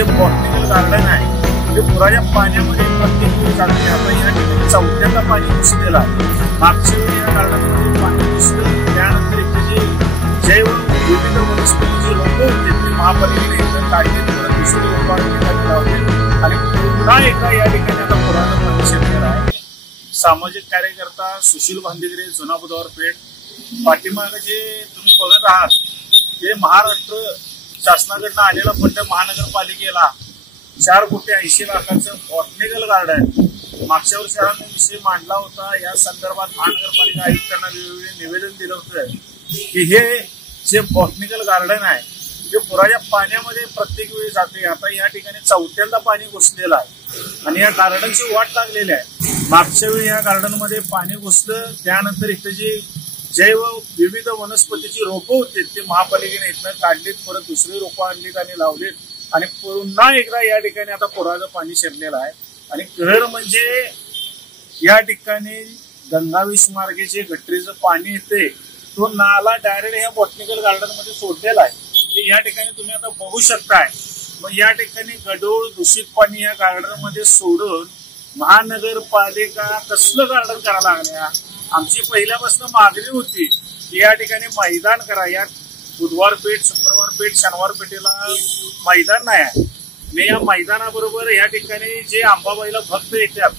जे botanical garden आहे ते पुराच्या पाण्यामध्ये प्रत्येक वेळी जाते। आता या ठिकाणी चौथ्यांदा पाणी घुसलेलं आहे। मागच्या वेळी या गार्डनमध्ये पाणी घुसलं, त्यानंतर इथे जे जैव विविध वनस्पतीची रोपं होती ती महापालिकेने एकदम काढली, परत दुसरी रोपं लावली आणि पुन्हा एकदा या ठिकाणी आता पुराचं पाणी शिरलेलं आहे। सामाजिक कार्यकर्ता सुशील भांदिगरे, जुना बुधवार पेठ, पाठीमागे जे तुम्ही बघत आहात ते महाराष्ट्र शासनाकडनं आलेला फंड महानगरपालिकेला 4,80,00,000 बॉटनिकल गार्डन मागच्या वर्षी आम्ही विषय मांडला होता। या संदर्भात महानगरपालिका आयुक्तांना वेगवेगळे निवेदन दिलं होतं की हे जे बॉटनिकल गार्डन आहे ते पुराच्या पाण्यामध्ये प्रत्येक वेळी जाते। आता या ठिकाणी चौथ्यांदा पाणी घुसलेलं आहे आणि या गार्डनची वाट लागलेली आहे। मागच्या वेळी या गार्डन मध्ये पाणी घुसलं, त्यानंतर इथे जी जैव विविध वनस्पतीची रोपं होती ती महापालिकेने इथनं काढलीत, परत दुसरी रोपं आणलीत आणि लावलीत आणि पुन्हा एकदा या ठिकाणी आता पुराचं पाणी शिरलेलं आहे। आणि कहर म्हणजे या ठिकाणी गंगावीस मार्गेचे गटरीचं पाणी येते तो नाला डायरेक्ट या बॉटनिकल गार्डन मध्ये सोडलेला आहे। या ठिकाणी तुम्ही आता बघू शकताय। मग या ठिकाणी गढूळ दूषित पाणी या गार्डन मध्ये सोडून महानगरपालिका कसलं गार्डन करायला लागल्या। आमची पहिल्यापासून मागणी होती की या ठिकाणी मैदान करा। या बुधवार पेठ, शुक्रवार पेठ, शनिवार पेठेला मैदान नाही आहे। मी या मैदानाबरोबर या ठिकाणी जे अंबाबाईला भक्त येतात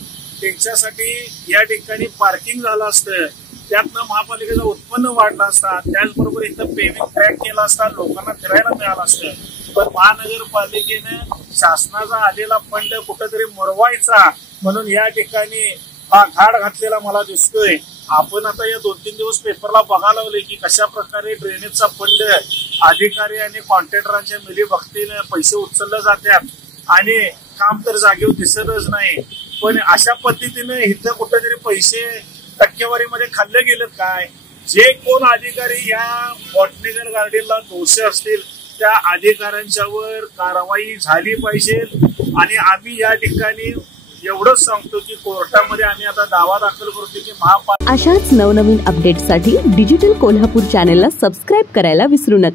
त्यांच्यासाठी या ठिकाणी पार्किंग झालं असतं, त्यातनं महापालिकेचं उत्पन्न वाढलं असतं, त्याचबरोबर इथं पेव्हिंग ट्रॅक केला असता, लोकांना फिरायला मिळालं असतं। पण महानगरपालिकेनं शासनाचा आलेला फंड कुठेतरी मुरवायचा म्हणून या ठिकाणी हा घाट घातलेला मला दिसतोय। आपण आता या 2-3 दिवस पेपरला बघायला लागले की कशा प्रकारे ड्रेनेजचा फंड अधिकारी आणि कॉन्ट्रॅक्टरांच्या मिलीभक्तीने पैसे उचलले जातात आणि काम तर जागेवर दिसतच नाही। पण अशा पद्धतीने इथं कुठेतरी पैसे टक्केवारीमध्ये खाल्ले गेलेत काय? जे कोण अधिकारी या बॉटनिकल गार्डनला दोषी असतील त्या अधिकाऱ्यांच्यावर कारवाई झाली पाहिजे। आणि आम्ही या ठिकाणी एवढंच सांगतो की कोर्टामध्ये आम्ही आता दावा दाखल करतो की अशाच नवनवीन अपडेट्ससाठी डिजिटल कोल्हापूर चॅनेलला सबस्क्राईब करायला विसरू नका।